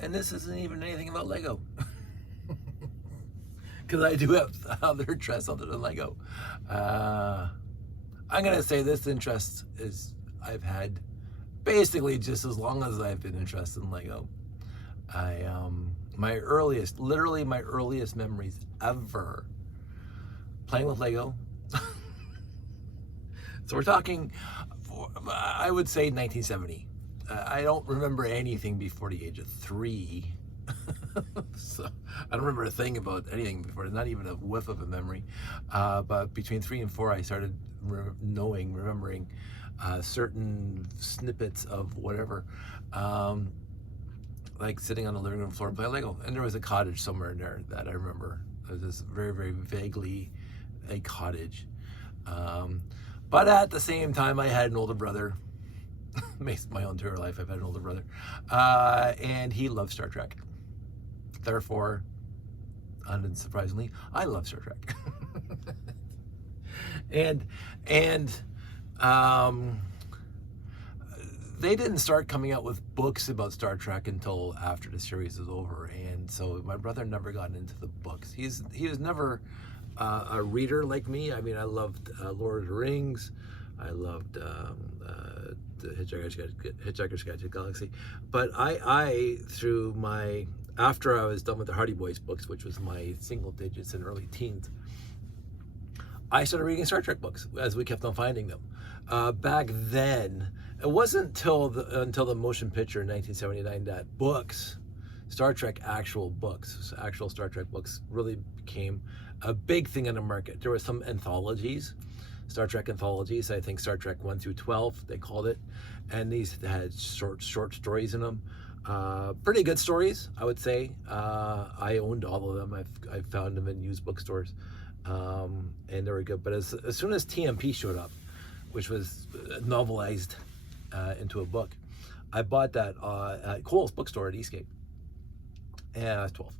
And this isn't even anything about Lego. Because I do have other interests other than Lego. Uh, I'm going to say this interest is I've had basically just as long as I've been interested in Lego. My earliest, literally my earliest memories ever playing with Lego. So we're talking, I would say 1970. I don't remember anything before the age of 3. So I don't remember a thing about anything before, not even a whiff of a memory. But between 3 and 4, I started remembering certain snippets of whatever. Like sitting on the living room floor and playing Lego. And there was a cottage somewhere in there that I remember. It was just very, very vaguely a cottage. But at the same time, I had an older brother. My own entire life, I've had an older brother. And he loved Star Trek. Therefore, unsurprisingly, I love Star Trek. and they didn't start coming out with books about Star Trek until after the series was over, and so my brother never got into the books. He was never a reader like me. I mean, I loved Lord of the Rings. I loved the Hitchhiker's Guide to the Galaxy. But I through my, after I was done with the Hardy Boys books, which was my single digits and early teens, I started reading Star Trek books as we kept on finding them. Back then, it wasn't until the motion picture in 1979 that books, Star Trek actual Star Trek books really became a big thing in the market. There were some anthologies, Star Trek anthologies. I think Star Trek 1 through 12 they called it, and these had short stories in them. Pretty good stories, I would say. I owned all of them. I've found them in used bookstores, and they were good. But as soon as TMP showed up, which was novelized into a book, I bought that at Cole's bookstore at Eastgate. And I was 12.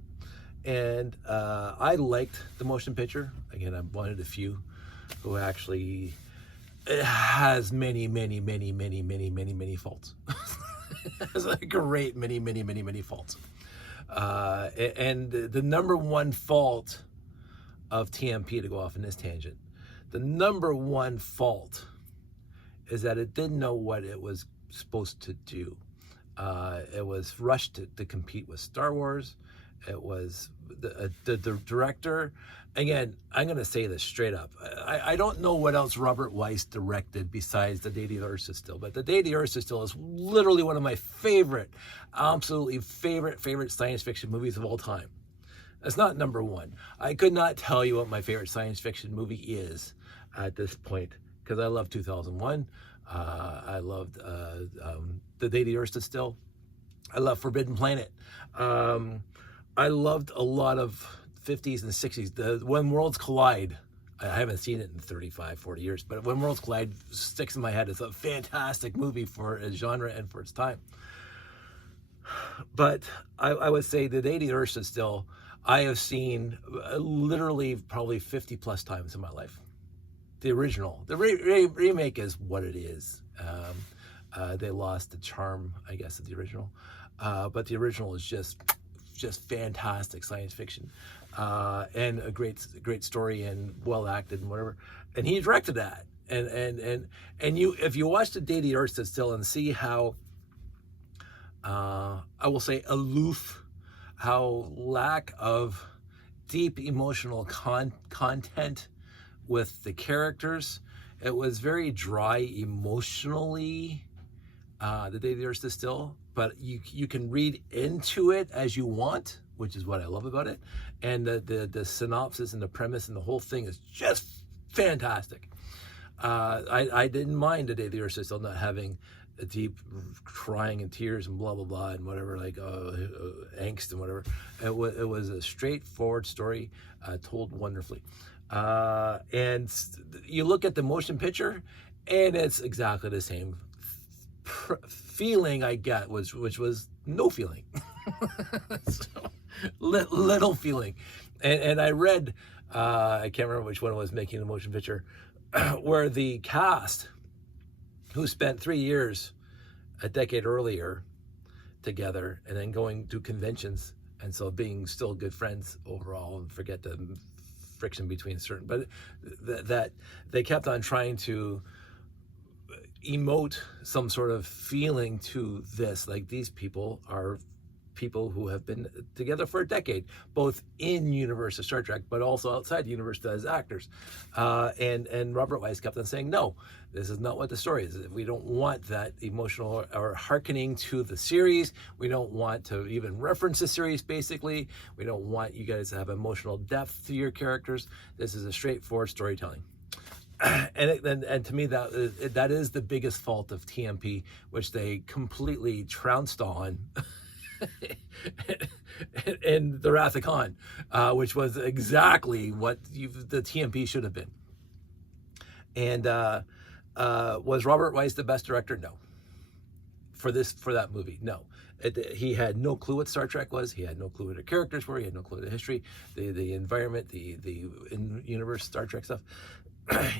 And I liked the motion picture. Again, I'm one of the few who actually, it has many faults. It has a great many faults. And the number one fault of TMP, to go off in this tangent, the number one fault is that it didn't know what it was supposed to do. It was rushed to compete with Star Wars. It was the director. Again, I'm going to say this straight up. I don't know what else Robert Weiss directed besides The Day the Earth Stood Still, but The Day the Earth Stood Still is literally one of my favorite, absolutely favorite science fiction movies of all time. It's not number one. I could not tell you what my favorite science fiction movie is at this point, because I love 2001. I loved The Day the Earth Stood Still. I love Forbidden Planet. I loved a lot of 50s and 60s. When Worlds Collide, I haven't seen it in 35, 40 years, but When Worlds Collide sticks in my head. It's a fantastic movie for its genre and for its time. But I would say The Day the Earth Stood Still, I have seen literally probably 50 plus times in my life. The original. The remake is what it is. They lost the charm, I guess, of the original. But the original is just fantastic science fiction, and a great story and well acted and whatever. And he directed that. And you, if you watch The Day the Earth Stood Still and see how, I will say, aloof, how lack of deep emotional content with the characters, it was very dry emotionally. The Day the Earth Stood Still, but you can read into it as you want, which is what I love about it. And the synopsis and the premise and the whole thing is just fantastic. I didn't mind The Day the Earth Stood Still not having a deep crying and tears and blah blah blah and whatever, like angst and whatever. It was a straightforward story, told wonderfully. And you look at the motion picture, and it's exactly the same feeling I get, which was no feeling. So, little feeling. And I read, I can't remember which one was making the motion picture, where the cast, who spent 3 years a decade earlier together and then going to conventions, and so being still good friends overall, and forget the friction between certain, but that they kept on trying to emote some sort of feeling to this, like these people are people who have been together for a decade, both in universe of Star Trek, but also outside the universe as actors. And Robert Wise kept on saying, no, this is not what the story is. We don't want that emotional or hearkening to the series. We don't want to even reference the series, basically. We don't want you guys to have emotional depth to your characters. This is a straightforward storytelling. And to me, that is the biggest fault of TMP, which they completely trounced on in The Wrath of Khan, which was exactly what the TMP should have been. And was Robert Wise the best director? No. For that movie, no. He had no clue what Star Trek was. He had no clue what the characters were. He had no clue the history, the environment, the in-universe Star Trek stuff.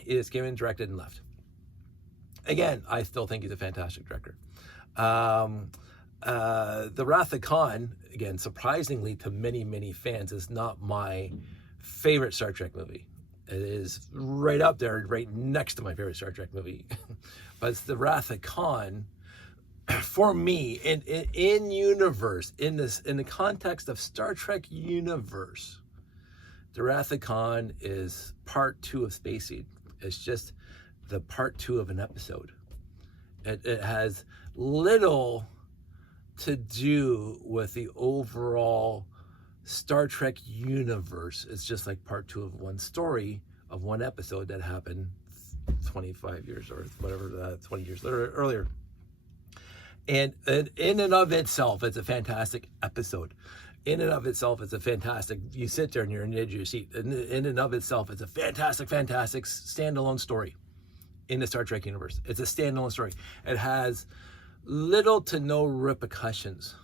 He just came in, directed, and left. Again, I still think he's a fantastic director. The Wrath of Khan, again, surprisingly to many, many fans, is not my favorite Star Trek movie. It is right up there, right next to my favorite Star Trek movie. But it's The Wrath of Khan, for me, in universe, in the context of Star Trek universe, The Wrath of Khan is part 2 of Space Seed. It's just the part 2 of an episode. It has little to do with the overall Star Trek universe. It's just like part 2 of one story of one episode that happened 25 years or whatever, 20 years earlier. And in and of itself, it's a fantastic episode. In and of itself, it's a fantastic, you sit there and you're on the edge of your seat. In and of itself, it's a fantastic, fantastic standalone story in the Star Trek universe. It's a standalone story. It has little to no repercussions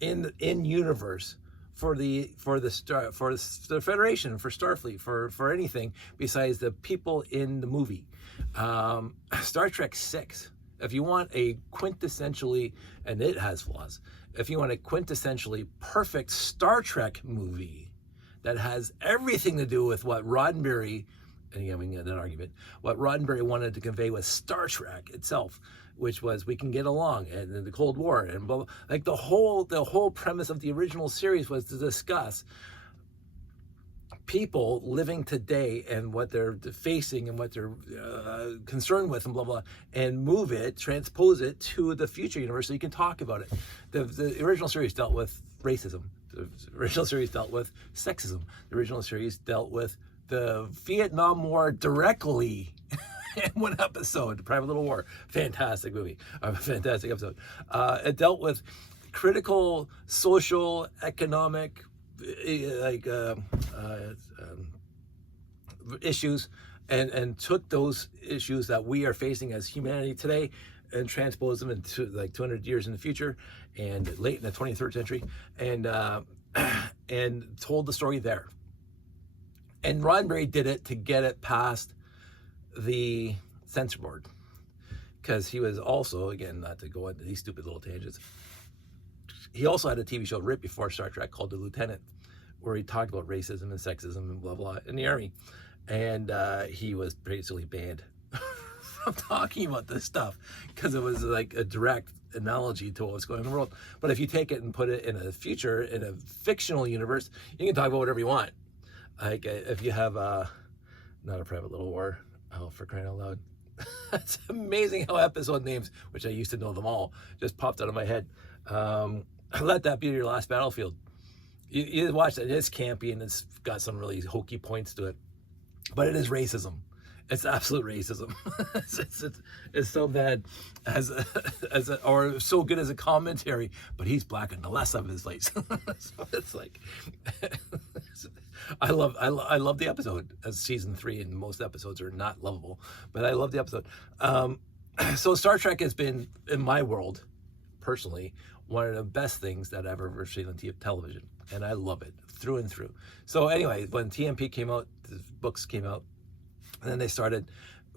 in universe for the Federation, for Starfleet, for anything besides the people in the movie. Star Trek 6, if you want a quintessentially, and it has flaws, if you want a quintessentially perfect Star Trek movie that has everything to do with what Roddenberry, and having an argument, what Roddenberry wanted to convey with Star Trek itself, which was we can get along, and the Cold War, and blah, blah. Like the whole premise of the original series was to discuss people living today and what they're facing and what they're concerned with and blah, blah, and transpose it to the future universe so you can talk about it. The original series dealt with racism. The original series dealt with sexism. The original series dealt with the Vietnam War directly in one episode, Private Little War. Fantastic movie. A fantastic episode. It dealt with critical social, economic, issues, and took those issues that we are facing as humanity today and transposed them into like 200 years in the future and late in the 23rd century, and told the story there. And Roddenberry did it to get it past the censor board, because he was also, again, not to go into these stupid little tangents, he also had a TV show right before Star Trek called The Lieutenant, where he talked about racism and sexism and blah, blah, in the Army. And he was basically banned from talking about this stuff because it was like a direct analogy to what was going on in the world. But if you take it and put it in a future, in a fictional universe, you can talk about whatever you want. Like if you have not a Private Little War, oh, for crying out loud. It's amazing how episode names, which I used to know them all, just popped out of my head. Let That Be Your Last Battlefield. You watch it, it's campy and it's got some really hokey points to it, but it is racism. It's absolute racism. It's so bad or so good as a commentary, but he's black and the less of his place. So it's like, I love the episode as season 3, and most episodes are not lovable, but I love the episode. So Star Trek has been, in my world, personally, one of the best things that I've ever seen on television, and I love it through and through. So anyway, when TMP came out, the books came out, and then they started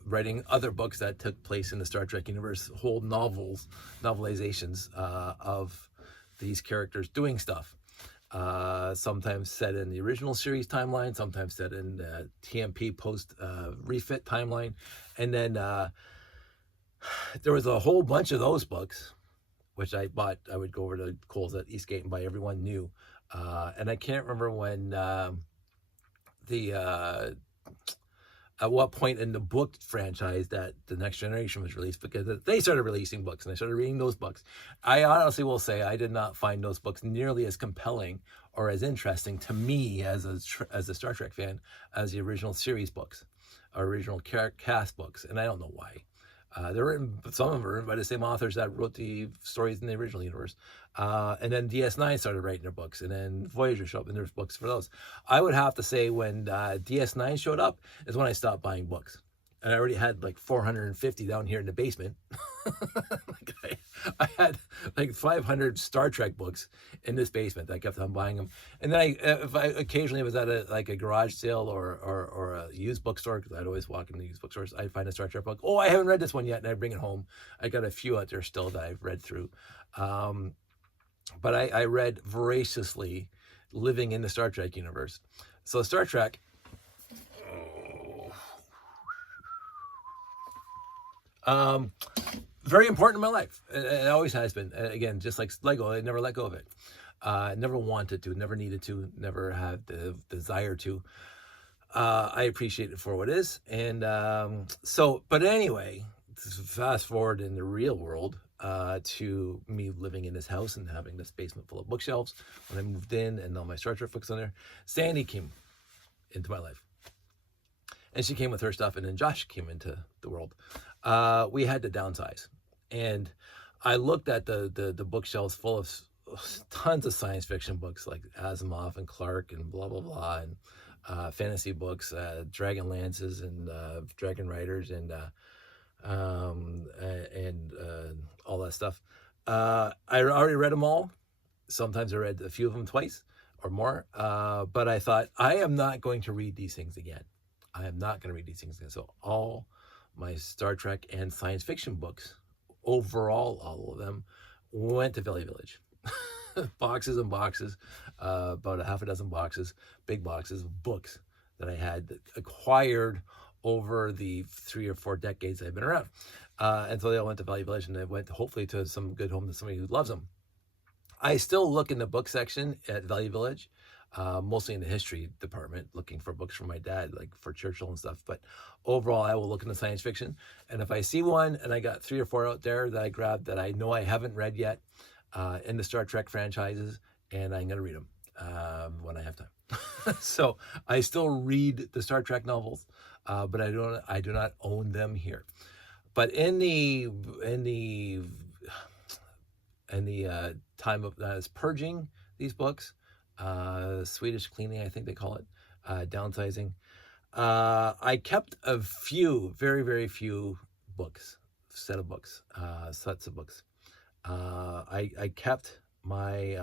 writing other books that took place in the Star Trek universe, whole novelizations of these characters doing stuff. Sometimes set in the original series timeline, sometimes set in TMP post refit timeline. And then there was a whole bunch of those books, which I bought. I would go over to Kohl's at Eastgate and buy everyone new. And I can't remember when at what point in the book franchise that the Next Generation was released, because they started releasing books and I started reading those books. I honestly will say I did not find those books nearly as compelling or as interesting to me as a Star Trek fan as the original series books, or original cast books, and I don't know why. They're written, some of them were written by the same authors that wrote the stories in the original universe. And then DS9 started writing their books, and then Voyager showed up, and there's books for those. I would have to say when DS9 showed up is when I stopped buying books. And I already had like 450 down here in the basement. I had like 500 Star Trek books in this basement. I kept on buying them. And then if I occasionally was at a garage sale or a used bookstore, because I'd always walk into used bookstores, I'd find a Star Trek book. Oh, I haven't read this one yet, and I'd bring it home. I got a few out there still that I've read through. But I read voraciously living in the Star Trek universe. So Star Trek, very important in my life. It always has been. Again, just like Lego, I never let go of it. Never wanted to, never needed to, never had the desire to. I appreciate it for what it is. And but anyway, fast forward in the real world to me living in this house and having this basement full of bookshelves. When I moved in and all my Star Trek books on there, Sandy came into my life. And she came with her stuff, and then Josh came into the world. We had to downsize. And I looked at the bookshelves full of tons of science fiction books like Asimov and Clark and blah, blah, blah, and fantasy books, Dragon Lances and Dragon Riders and all that stuff. I already read them all. Sometimes I read a few of them twice or more. But I thought, I am not going to read these things again. I am not going to read these things again. So all my Star Trek and science fiction books, overall, all of them, went to Valley Village. Boxes and boxes, about a half a dozen boxes, big boxes of books that I had acquired over the 3 or 4 decades I've been around. And so they all went to Valley Village, and they went hopefully to some good home to somebody who loves them. I still look in the book section at Valley Village, mostly in the history department, looking for books for my dad, like for Churchill and stuff. But overall, I will look into science fiction. And if I see one, and I got 3 or 4 out there that I grabbed that I know I haven't read yet in the Star Trek franchises, and I'm going to read them when I have time. So I still read the Star Trek novels, but I do not own them here. But in the time of that is purging these books, Swedish cleaning, I think they call it, downsizing. I kept a few, very, very few books, sets of books. I kept my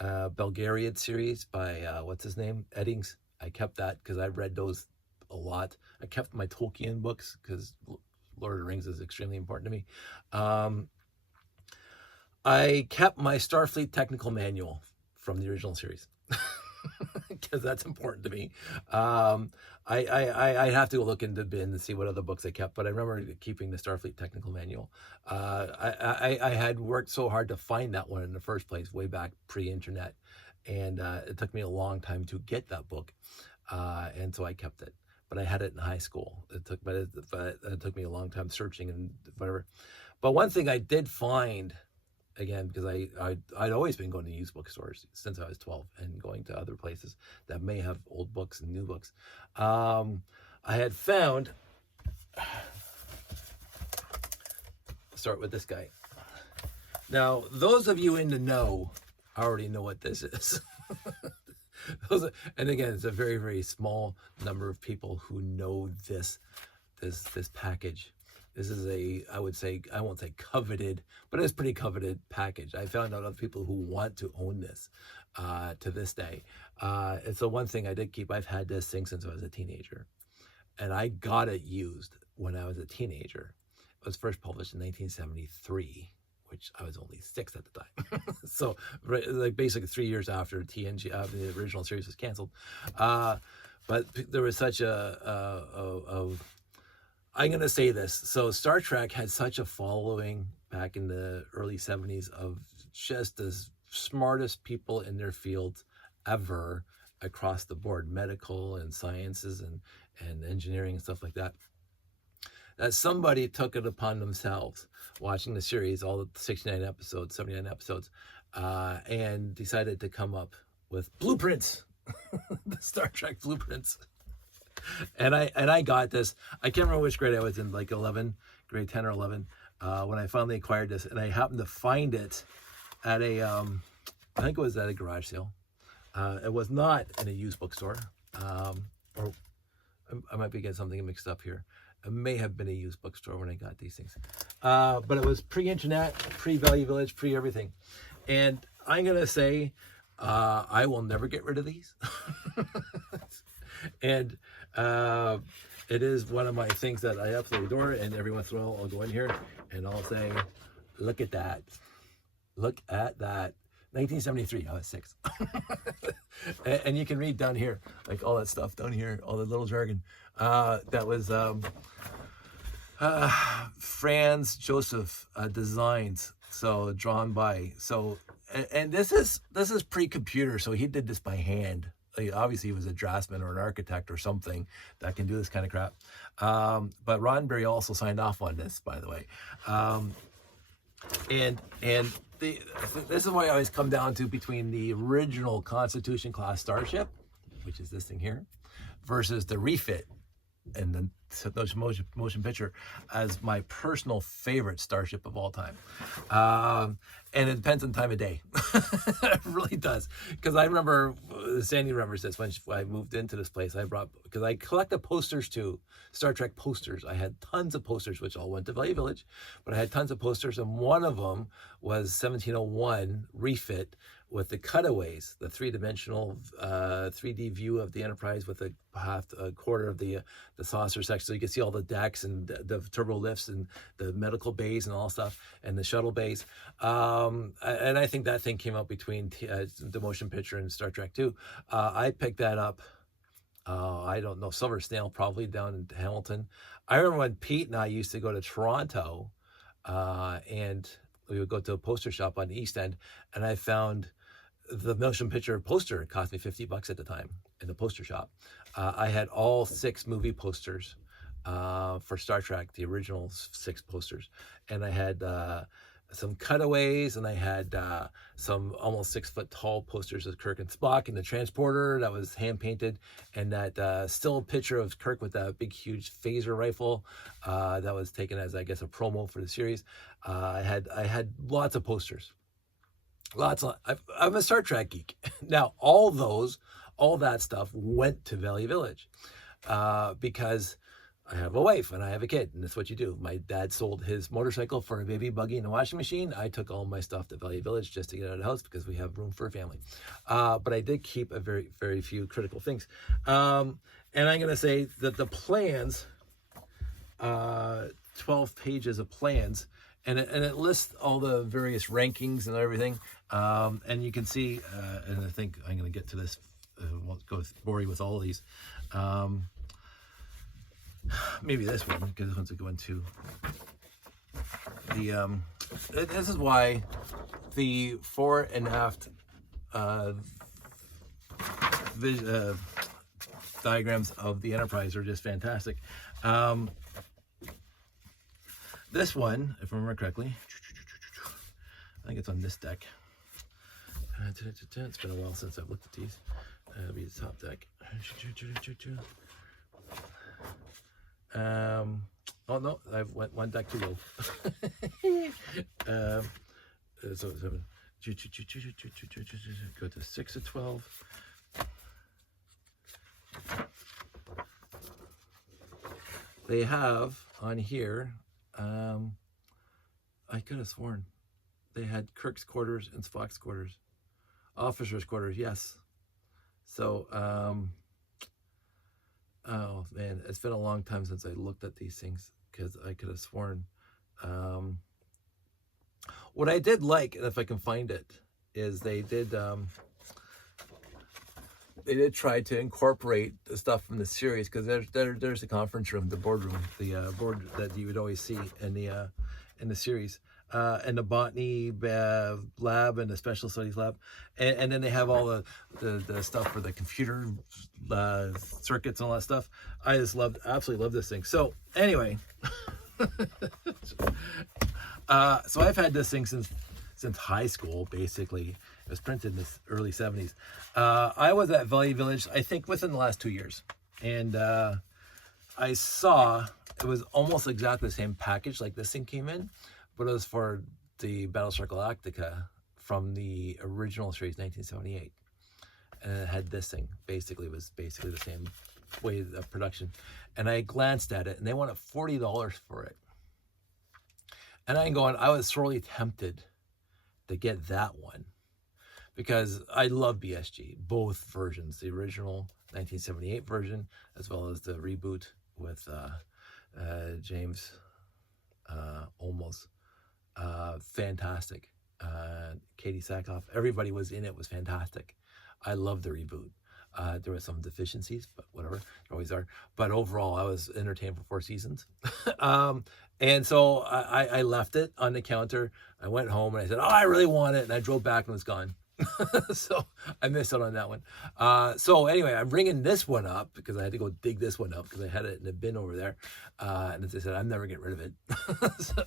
Belgariad series by, what's his name? Eddings. I kept that because I read those a lot. I kept my Tolkien books because Lord of the Rings is extremely important to me. I kept my Starfleet technical manual from the original series because that's important to me. I have to go look in the bin and see what other books I kept, but I remember keeping the Starfleet technical manual. I had worked so hard to find that one in the first place, way back pre-internet, and it took me a long time to get that book, and so I kept it. But I had it in high school. It took me a long time searching and whatever. But one thing I did find, again, because I'd always been going to used bookstores since I was 12 and going to other places that may have old books and new books. I had found, start with this guy. Now, those of you in the know already know what this is. And again, it's a very, very small number of people who know this package. This is I won't say coveted, but it's a pretty coveted package. I found out other people who want to own this to this day. It's the one thing I did keep. I've had this thing since I was a teenager, and I got it used. when I was a teenager. It was first published in 1973, which I was only 6 at the time. So like basically 3 years after TNG, the original series was canceled. But there was such I'm going to say this. So Star Trek had such a following back in the early 70s of just the smartest people in their field ever across the board, medical and sciences and engineering and stuff like that. That somebody took it upon themselves, watching the series, all the 69 episodes, 79 episodes, and decided to come up with blueprints, the Star Trek blueprints. And I got this. I can't remember which grade I was in, like 11, grade 10 or 11, when I finally acquired this. And I happened to find it at I think it was at a garage sale. It was not in a used bookstore, or I might be getting something mixed up here. It may have been a used bookstore when I got these things. But it was pre-internet, pre-Value Village, pre-everything. And I'm going to say I will never get rid of these. And it is one of my things that I absolutely adore. And every once in a while I'll go in here and I'll say, look at that. Look at that. 1973, I was 6. And you can read down here, like all that stuff down here, all the little jargon. That was Franz Joseph designs, so drawn by. So, and this is pre-computer, so he did this by hand. Like, obviously, he was a draftsman or an architect or something that can do this kind of crap. But Roddenberry also signed off on this, by the way. And this is why I always come down to between the original Constitution class starship, which is this thing here, versus the refit and the motion picture as my personal favorite starship of all time. And it depends on time of day. It really does. Because I remember, Sandy remembers this, when I moved into this place, because I collected posters too, Star Trek posters. I had tons of posters, which all went to Value Village, but I had tons of posters, and one of them was 1701 refit with the cutaways, the three-dimensional 3D view of the Enterprise with a quarter of the saucer section, so you can see all the decks and the turbo lifts and the medical bays and all stuff, and the shuttle bays. And I think that thing came out between the motion picture and Star Trek 2. I picked that up, I don't know, Silver Snail probably down in Hamilton. I remember when Pete and I used to go to Toronto, and we would go to a poster shop on the East End, and I found the motion picture poster. It cost me $50 at the time in the poster shop. I had all 6 movie posters for Star Trek, the original 6 posters, and I had some cutaways, and I had some almost 6-foot tall posters of Kirk and Spock in the transporter that was hand painted, and that still picture of Kirk with that big huge phaser rifle that was taken as, I guess, a promo for the series. I had lots of posters. I'm a Star Trek geek. Now, all that stuff went to Value Village because I have a wife and I have a kid, and that's what you do. My dad sold his motorcycle for a baby buggy and a washing machine. I took all my stuff to Value Village just to get out of the house because we have room for a family. But I did keep a very, very few critical things. And I'm going to say that the plans, 12 pages of plans, and it lists all the various rankings and everything. And you can see, and I think I'm going to get to this, won't go bore you with all of these. Maybe this one, because this one's going to the, this is why the fore and aft diagrams of the Enterprise are just fantastic. This one, if I remember correctly, I think it's on this deck. It's been a while since I've looked at these. It'll be the top deck. Oh no, I've went one deck too low. So go to 6 of 12. They have on here, I could have sworn they had Kirk's quarters and Spock's quarters, officers' quarters. Yes. So Oh man, it's been a long time since I looked at these things because I could have sworn. Um, what I did like, and if I can find it, is they did try to incorporate the stuff from the series, because there's the conference room, the boardroom, the board that you would always see in the series, and the botany lab and the special studies lab, and then they have all the stuff for the computer circuits and all that stuff. I just absolutely love this thing. So anyway, so I've had this thing since high school, basically. It was printed in the early 70s. I was at Valley Village, I think, within the last 2 years. And I saw it was almost exactly the same package like this thing came in, but it was for the Battlestar Galactica from the original series, 1978. And it had this thing. Basically, it was basically the same way of production. And I glanced at it, and they wanted $40 for it. And I was sorely tempted to get that one, because I love BSG, both versions, the original 1978 version, as well as the reboot with James Olmos. Fantastic. Katie Sackhoff, everybody was in it, was fantastic. I love the reboot. There were some deficiencies, but whatever, there always are. But overall, I was entertained for 4 seasons. And so I left it on the counter. I went home and I said, oh, I really want it. And I drove back and it was gone. So I missed out on that one. So anyway, I'm bringing this one up because I had to go dig this one up because I had it in a bin over there. And as I said, I'm never getting rid of it. So,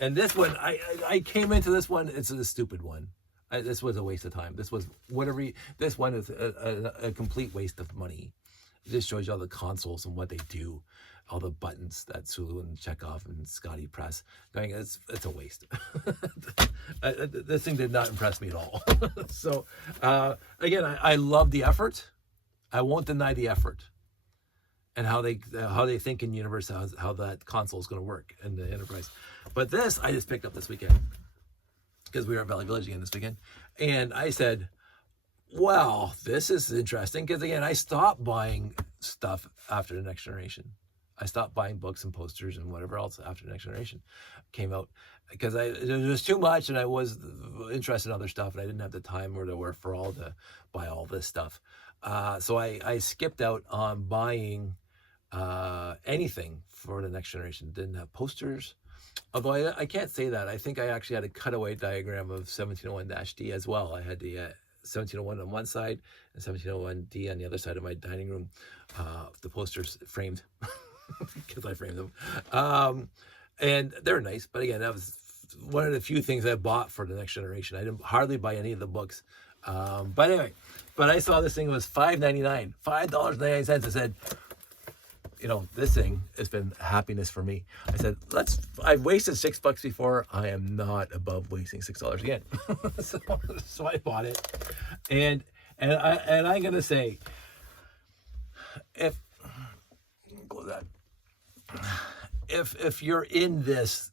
and this one, I came into this one. It's a stupid one. This was a waste of time. This one is a complete waste of money. It just shows you all the consoles and what they do, all the buttons that Sulu and Chekhov and Scotty press. Going, it's a waste. This thing did not impress me at all. So again, I love the effort. I won't deny the effort and how they think in universe, how that console is going to work in the Enterprise. But this I just picked up this weekend, because we were at Valley Village again this weekend. And I said, well, this is interesting. Because again, I stopped buying stuff after the Next Generation. I stopped buying books and posters and whatever else after the Next Generation came out, because there was too much, and I was interested in other stuff, and I didn't have the time or the wherewithal to buy all this stuff. So I skipped out on buying anything for the Next Generation. Didn't have posters. Although I can't say that. I think I actually had a cutaway diagram of 1701-D as well. I had the 1701 on one side and 1701-D on the other side of my dining room. The posters framed, because I framed them. And they're nice. But again, that was one of the few things I bought for the Next Generation. I didn't hardly buy any of the books. But anyway, I saw this thing was $5.99, $5.99. I said, this thing has been happiness for me. I said, I've wasted $6 before. I am not above wasting $6 again. so I bought it. And I'm going to say, if you're in this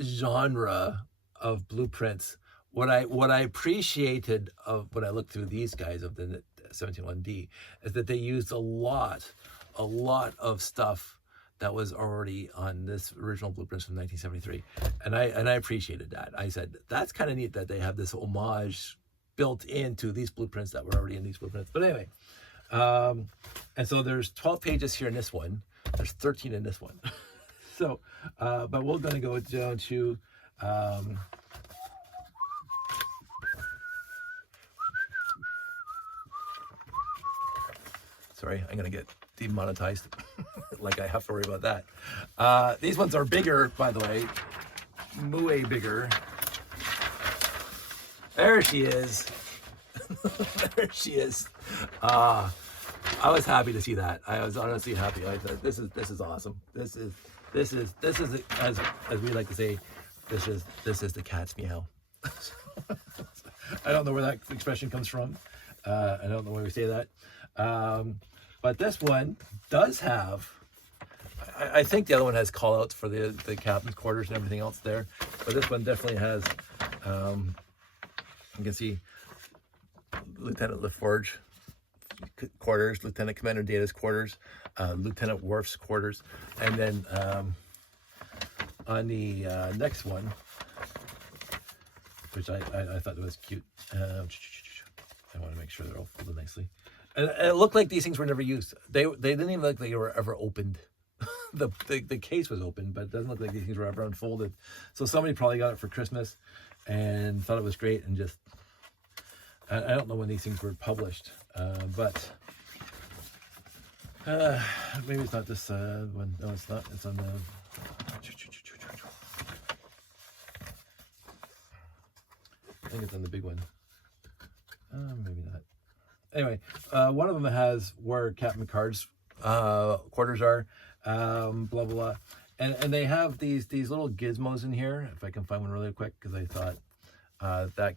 genre of blueprints, what I appreciated of when I looked through these guys of the 1701-D is that they used a lot of stuff that was already on this original blueprints from 1973, and I appreciated that. I said, that's kind of neat that they have this homage built into these blueprints that were already in these blueprints. But anyway, and so there's 12 pages here in this one. There's 13 in this one. So, but we're going to go down to sorry, I'm going to get demonetized. Like I have to worry about that. These ones are bigger, by the way. Way bigger. There she is. There she is. I was happy to see that. I was honestly happy. I thought this is awesome. This is as we like to say, this is the cat's meow. I don't know where that expression comes from. I don't know why we say that. But this one does have, I think the other one has call outs for the captain's quarters and everything else there. But this one definitely has, you can see Lieutenant LaForge quarters, Lieutenant Commander Data's quarters, Lieutenant Worf's quarters, and then on the next one, which I thought was cute. I want to make sure they're all folded nicely. And it looked like these things were never used. They didn't even look like they were ever opened. the case was open, but it doesn't look like these things were ever unfolded. So somebody probably got it for Christmas and thought it was great, and just I don't know when these things were published, but maybe it's not this one. No, it's not. It's on the. I think it's on the big one. Maybe not. Anyway, one of them has where Captain Picard's quarters are, blah blah blah, and they have these little gizmos in here. If I can find one really quick, because I thought that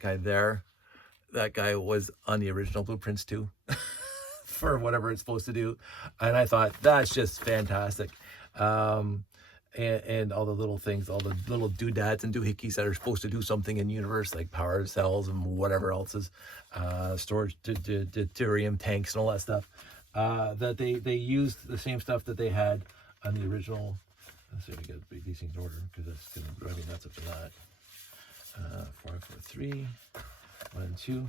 guy was on the original blueprints too, for whatever it's supposed to do, and I thought that's just fantastic. And all the little things, all the little doodads and doohickeys that are supposed to do something in the universe, like power cells and whatever else is, storage, deuterium tanks and all that stuff, that they used the same stuff that they had on the original. Let's see if we get these things in order, because that's going to drive me nuts up to that. 4, 4, 3, 1, 2.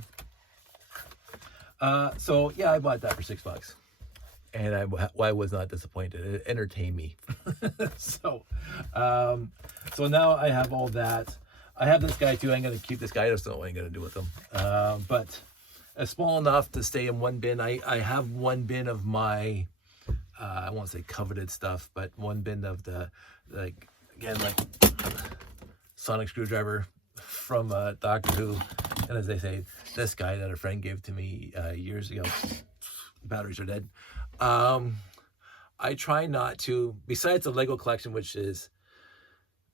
So yeah, I bought that for $6. And I was not disappointed. It entertained me. So now I have all that. I have this guy too. I'm going to keep this guy. I just don't know what I'm going to do with him. But it's small enough to stay in one bin. I have one bin of my, I won't say coveted stuff, but one bin of the, like sonic screwdriver from Doctor Who. And as they say, this guy that a friend gave to me years ago, batteries are dead. I try not to, besides the Lego collection, which is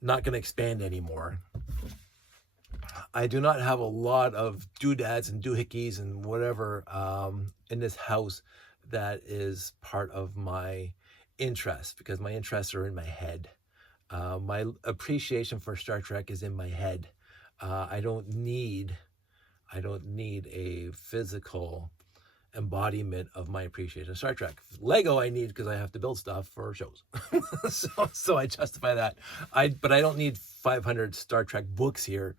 not going to expand anymore, I do not have a lot of doodads and doohickeys and whatever in this house that is part of my interest, because my interests are in my head. My appreciation for Star Trek is in my head. I don't need a physical embodiment of my appreciation of Star Trek. Lego I need because I have to build stuff for shows. so I justify that. But I don't need 500 Star Trek books here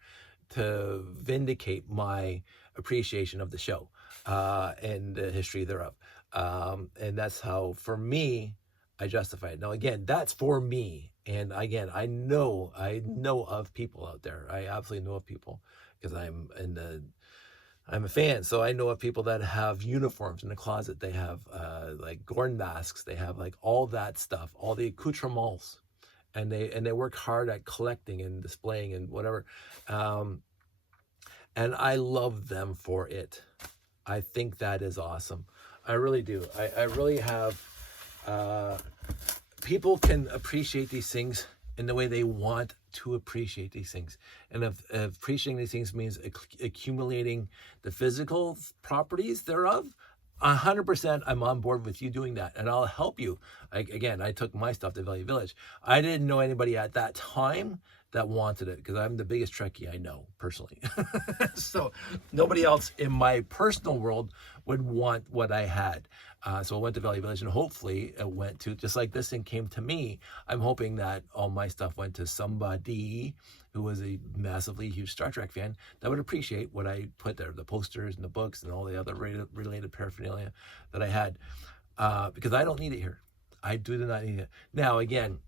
to vindicate my appreciation of the show and the history thereof. And that's how, for me, I justify it. Now again, that's for me. And again, I know of people out there. I absolutely know of people, because I'm a fan, so I know of people that have uniforms in the closet. They have like Gorn masks. They have like all that stuff, all the accoutrements, and they work hard at collecting and displaying and whatever. And I love them for it. I think that is awesome. I really do. I really have. People can appreciate these things in the way they want to appreciate these things, and if appreciating these things means accumulating the physical properties thereof, 100% I'm on board with you doing that, and I'll help you. I took my stuff to Value Village. I didn't know anybody at that time that wanted it, because I'm the biggest Trekkie I know personally. So nobody else in my personal world would want what I had. So I went to Value Village, and hopefully it went to, just like this thing came to me, I'm hoping that all my stuff went to somebody who was a massively huge Star Trek fan that would appreciate what I put there, the posters and the books and all the other related paraphernalia that I had, because I don't need it here. I do not need it. Now, again,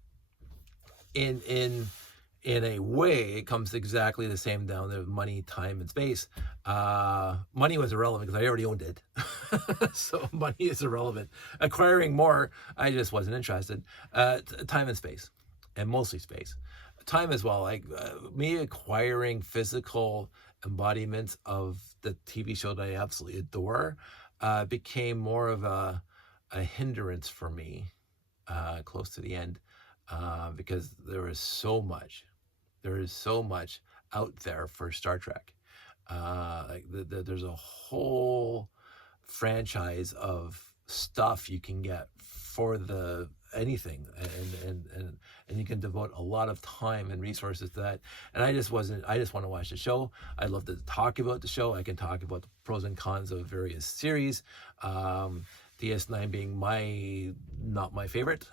in a way, it comes exactly the same down to money, time, and space. Money was irrelevant because I already owned it. So money is irrelevant. Acquiring more, I just wasn't interested. Time and space, and mostly space. Time as well. Like me acquiring physical embodiments of the TV show that I absolutely adore became more of a hindrance for me close to the end, because there is so much out there for Star Trek. There's a whole franchise of stuff you can get for the anything, and you can devote a lot of time and resources to that. And I just want to watch the show. I love to talk about the show. I can talk about the pros and cons of various series. DS9 being not my favorite.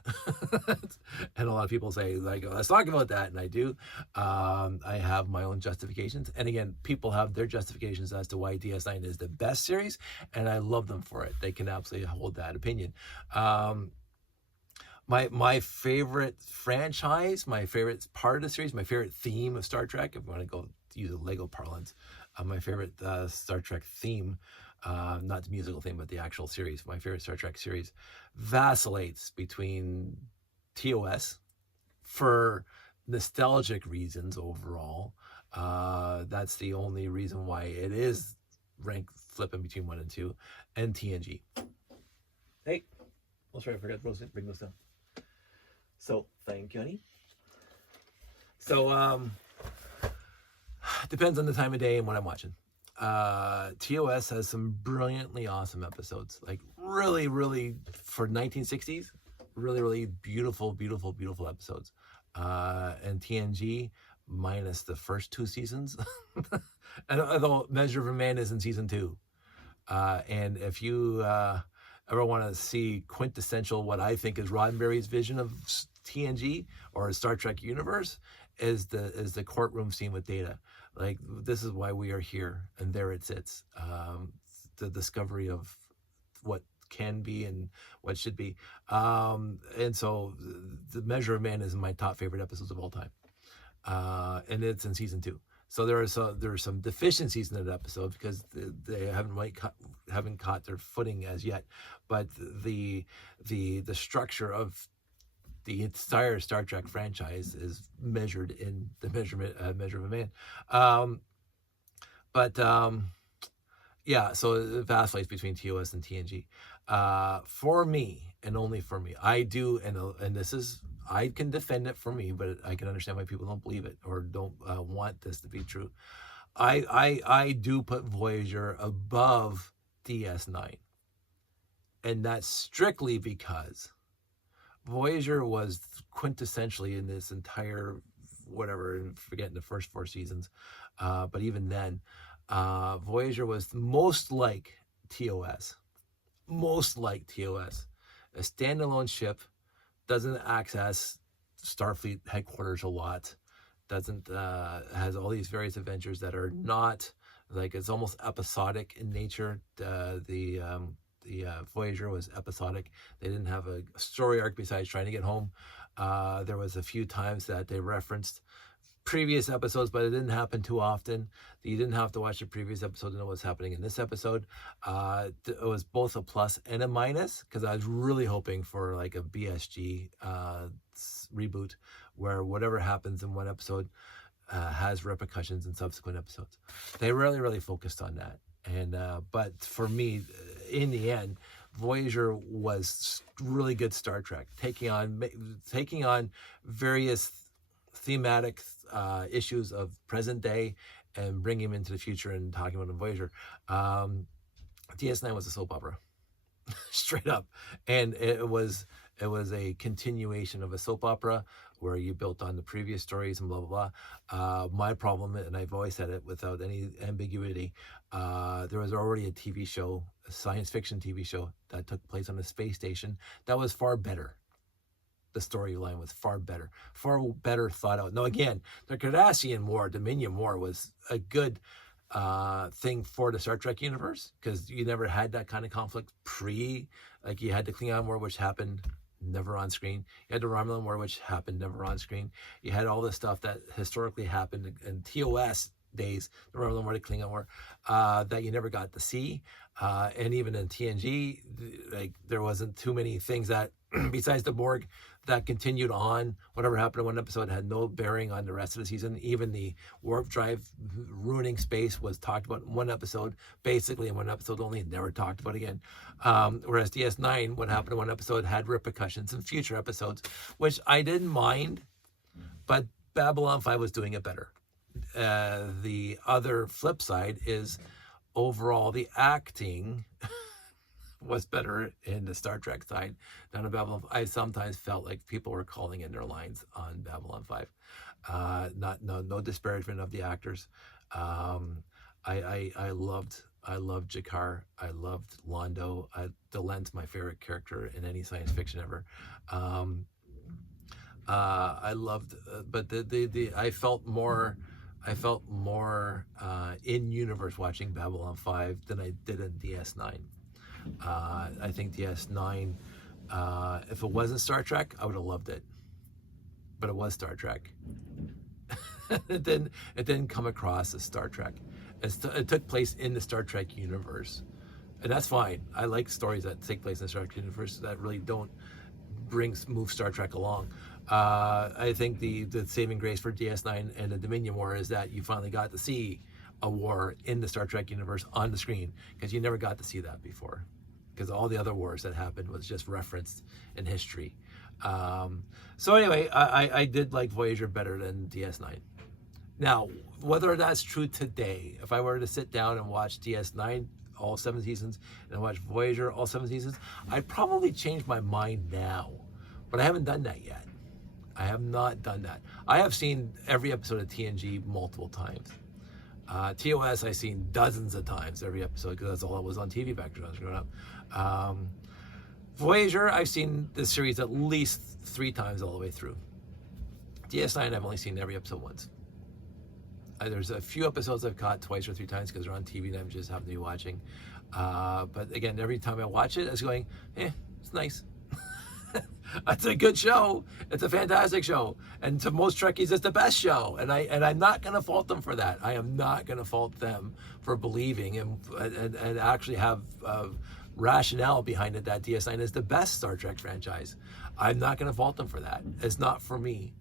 And a lot of people say, like, let's talk about that, and I do. I have my own justifications, and again, people have their justifications as to why DS9 is the best series, and I love them for it. They can absolutely hold that opinion. My favorite franchise, my favorite part of the series, my favorite theme of Star Trek, if you want to go use a Lego parlance, my favorite Star Trek theme, not the musical theme, but the actual series, my favorite Star Trek series, vacillates between TOS for nostalgic reasons overall. That's the only reason why it is ranked flipping between 1 and 2, and TNG. Hey, oh sorry, I forgot to bring those down. So thank you, honey. So depends on the time of day and what I'm watching. TOS has some brilliantly awesome episodes, like really for 1960s, really beautiful episodes. And TNG, minus the first 2 seasons, and although Measure of a Man is in season 2, and if you ever want to see quintessential what I think is Roddenberry's vision of TNG or a Star Trek universe, is the courtroom scene with Data. Like, this is why we are here, and there it sits. The discovery of what can be and what should be. And so the Measure of Man is my top favorite episodes of all time. And it's in season 2. So there are some deficiencies in that episode because they haven't caught their footing as yet. But the structure of the entire Star Trek franchise is measured in the Measure of a Man. Yeah, so it vacillates between TOS and TNG. For me, and only for me, I do, and this is, I can defend it for me, but I can understand why people don't believe it or don't want this to be true. I do put Voyager above DS9, and that's strictly because Voyager was quintessentially in this entire whatever, forgetting the first 4 seasons, but even then, Voyager was most like TOS, a standalone ship, doesn't access Starfleet headquarters a lot, doesn't has all these various adventures that are not, like, it's almost episodic in nature. The Voyager was episodic. They didn't have a story arc besides trying to get home. There was a few times that they referenced previous episodes, but it didn't happen too often. You didn't have to watch the previous episode to know what's happening in this episode. It was both a plus and a minus, because I was really hoping for like a BSG reboot where whatever happens in one episode has repercussions in subsequent episodes. They really focused on that. And but for me, in the end, Voyager was really good Star Trek, taking on various thematic issues of present day and bringing them into the future and talking about the Voyager. DS9 was a soap opera, straight up, and it was a continuation of a soap opera where you built on the previous stories and blah blah blah. My problem, and I've always said it without any ambiguity, there was already a TV show, a science fiction TV show that took place on a space station that was far better. The storyline was far better thought out. Now again, the Cardassian War, Dominion War, was a good thing for the Star Trek universe, because you never had that kind of conflict like you had the Klingon War, which happened never on screen. You had the Romulan War, which happened never on screen. You had all this stuff that historically happened in TOS days, the Romulan War, the Klingon War, that you never got to see. And even in TNG, like, there wasn't too many things that, besides the Borg, that continued on. Whatever happened in one episode had no bearing on the rest of the season. Even the warp drive ruining space was talked about in one episode, basically in one episode only, never talked about again. Whereas DS9, what happened in one episode had repercussions in future episodes, which I didn't mind, but Babylon 5 was doing it better. The other flip side is overall the acting was better in the Star Trek side than on Babylon. I sometimes felt like people were calling in their lines on Babylon 5. No disparagement of the actors. I loved Jakar. I loved Londo. Delen's my favorite character in any science fiction ever. I loved, but I felt more in universe watching Babylon 5 than I did in DS9. I think DS9, if it wasn't Star Trek, I would have loved it, but it was Star Trek. It didn't come across as Star Trek. It took place in the Star Trek universe, and that's fine. I like stories that take place in the Star Trek universe that really don't move Star Trek along. I think the saving grace for DS9 and the Dominion War is that you finally got to see a war in the Star Trek universe on the screen, because you never got to see that before, because all the other wars that happened was just referenced in history. So anyway, I did like Voyager better than DS9. Now, whether that's true today, if I were to sit down and watch DS9 all 7 seasons and watch Voyager all 7 seasons, I'd probably change my mind now, but I haven't done that yet. I have not done that. I have seen every episode of TNG multiple times. TOS I've seen dozens of times, every episode, because that's all that was on TV back when I was growing up. Voyager, I've seen this series at least 3 times all the way through. DS9, I've only seen every episode once. There's a few episodes I've caught twice or 3 times because they're on TV and I just happen to be watching. But again, every time I watch it, I was going, it's nice. It's a good show. It's a fantastic show. And to most Trekkies, it's the best show. And I'm not going to fault them for that. I am not going to fault them for believing and actually have rationale behind it that DS9 is the best Star Trek franchise. I'm not going to fault them for that. It's not for me.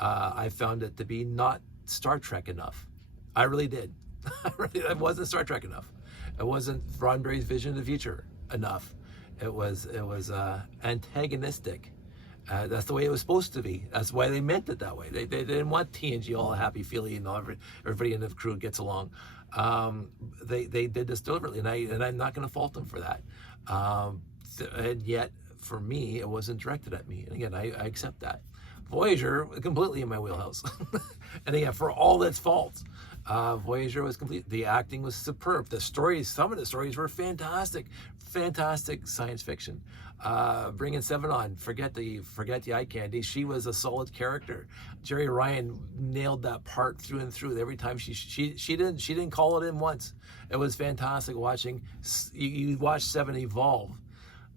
I found it to be not Star Trek enough. I really did. It wasn't Star Trek enough. It wasn't Roddenberry's vision of the future enough. It was antagonistic. That's the way it was supposed to be. That's why they meant it that way. They didn't want TNG all happy-feely and everybody in the crew gets along. They did this deliberately, and I'm not going to fault them for that. And yet, for me, it wasn't directed at me. And again, I accept that. Voyager, completely in my wheelhouse. And again, for all its faults, Voyager was complete. The acting was superb. The stories, some of the stories were fantastic science fiction. Bringing Seven on, forget the eye candy. She was a solid character. Jerry Ryan nailed that part through and through. Every time she didn't call it in once. It was fantastic watching. You watch Seven evolve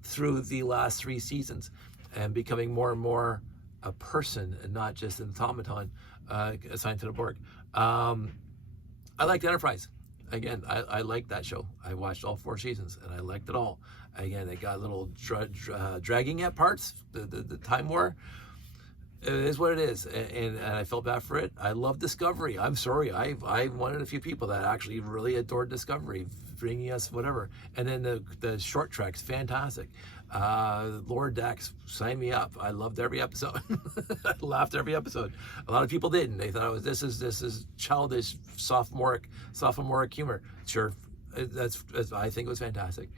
through the last 3 seasons and becoming more and more a person and not just an automaton assigned to the Borg. I liked Enterprise. Again, I liked that show. I watched all 4 seasons and I liked it all. Again, it got a little dragging at parts, the Time War. It is what it is, and I felt bad for it. I love Discovery. I'm sorry, I wanted a few people that actually really adored Discovery, bringing us whatever. And then the short treks, fantastic. Lower Decks, sign me up. I loved every episode. I laughed every episode. A lot of people didn't. They thought this is childish, sophomoric humor. Sure, I think it was fantastic.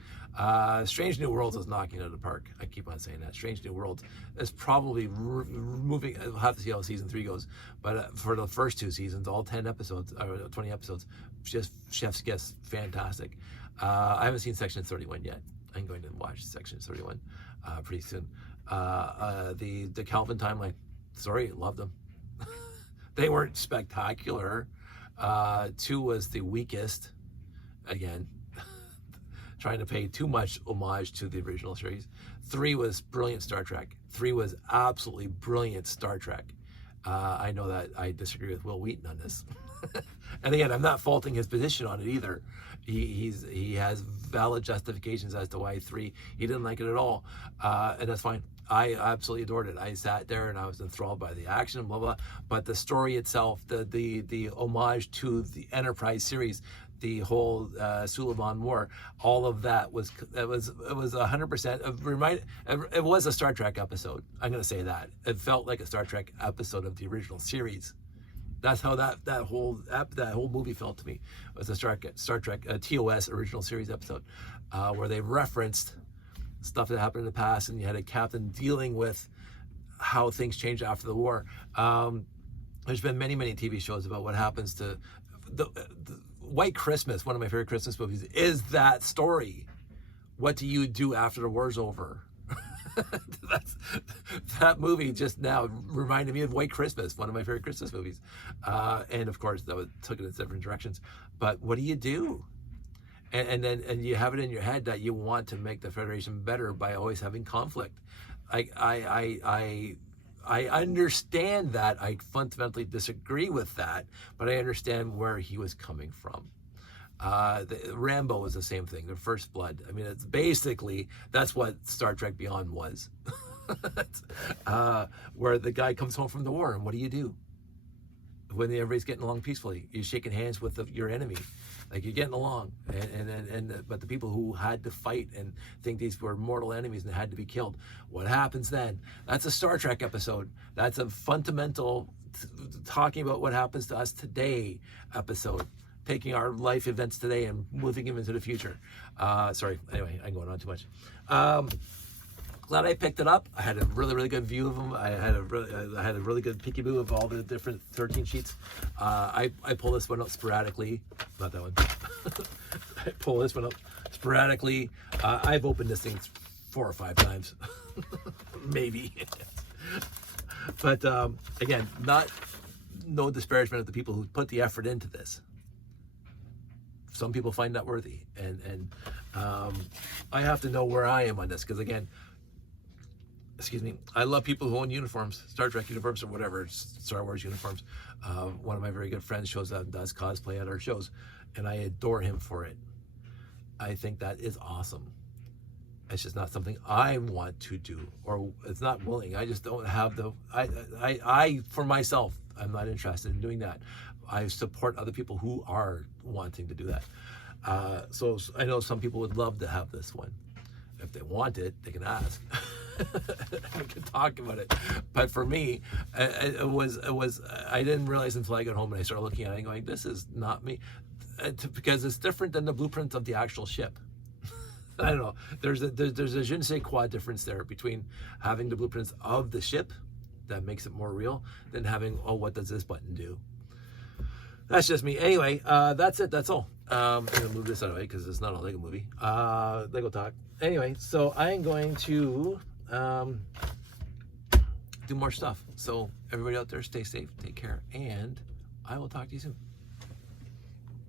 Strange New Worlds is knocking it out of the park. I keep on saying that. Strange New Worlds is probably moving. I'll have to see how season 3 goes. But for the first 2 seasons, all 10 episodes, or 20 episodes, just chef's kiss, fantastic. I haven't seen Section 31 yet. I'm going to watch Section 31 pretty soon. The Calvin timeline, sorry, loved them. They weren't spectacular. 2 was the weakest. Again, trying to pay too much homage to the original series. 3 was brilliant Star Trek. 3 was absolutely brilliant Star Trek. I know that I disagree with Will Wheaton on this. And again, I'm not faulting his position on it either. He has valid justifications as to why 3, he didn't like it at all. And that's fine. I absolutely adored it. I sat there and I was enthralled by the action, blah, blah. But the story itself, the homage to the Enterprise series, the whole Suliban War, all of that was 100%. It was a Star Trek episode. I'm going to say that. It felt like a Star Trek episode of the original series. That's how that whole movie felt to me. It was a Star Trek TOS original series episode where they referenced stuff that happened in the past, and you had a captain dealing with how things changed after the war. There's been many TV shows about what happens to the White Christmas. One of my favorite Christmas movies is that story. What do you do after the war's over? That movie just now reminded me of White Christmas, one of my favorite Christmas movies. And of course, that took it in different directions. But what do you do? And you have it in your head that you want to make the Federation better by always having conflict. I understand that. I fundamentally disagree with that, but I understand where he was coming from. Rambo was the same thing, the First Blood. I mean, it's basically, that's what Star Trek Beyond was. Where the guy comes home from the war, and what do? When everybody's getting along peacefully, you're shaking hands with your enemy. Like, you're getting along, but the people who had to fight and think these were mortal enemies and had to be killed, what happens then? That's a Star Trek episode. That's a fundamental talking about what happens to us today episode, taking our life events today and moving them into the future. Sorry, anyway, I'm going on too much. Glad I picked it up. I had a really good view of them. I had a really good peekaboo of all the different 13 sheets. I pull this one up sporadically. Not that one. I pull this one up sporadically. I've opened this thing 4 or 5 times, maybe. But again, no disparagement of the people who put the effort into this. Some people find that worthy, and I have to know where I am on this, because again, excuse me, I love people who own uniforms, Star Trek uniforms or whatever, Star Wars uniforms. One of my very good friends shows up and does cosplay at our shows, and I adore him for it. I think that is awesome. It's just not something I want to do, or it's not willing. I just don't have I for myself, I'm not interested in doing that. I support other people who are wanting to do that. So I know some people would love to have this one. If they want it, they can ask. We can talk about it. But for me, it was. I didn't realize until I got home and I started looking at it and going, "This is not me," because it's different than the blueprint of the actual ship. I don't know. There's a je ne sais quoi difference there between having the blueprints of the ship that makes it more real than having, oh, what does this button do? That's just me. Anyway, that's it. That's all. I'm going to move this out of the way because it's not a Lego movie. Lego talk. Anyway, so I'm going to do more stuff. So everybody out there, stay safe, take care, and I will talk to you soon.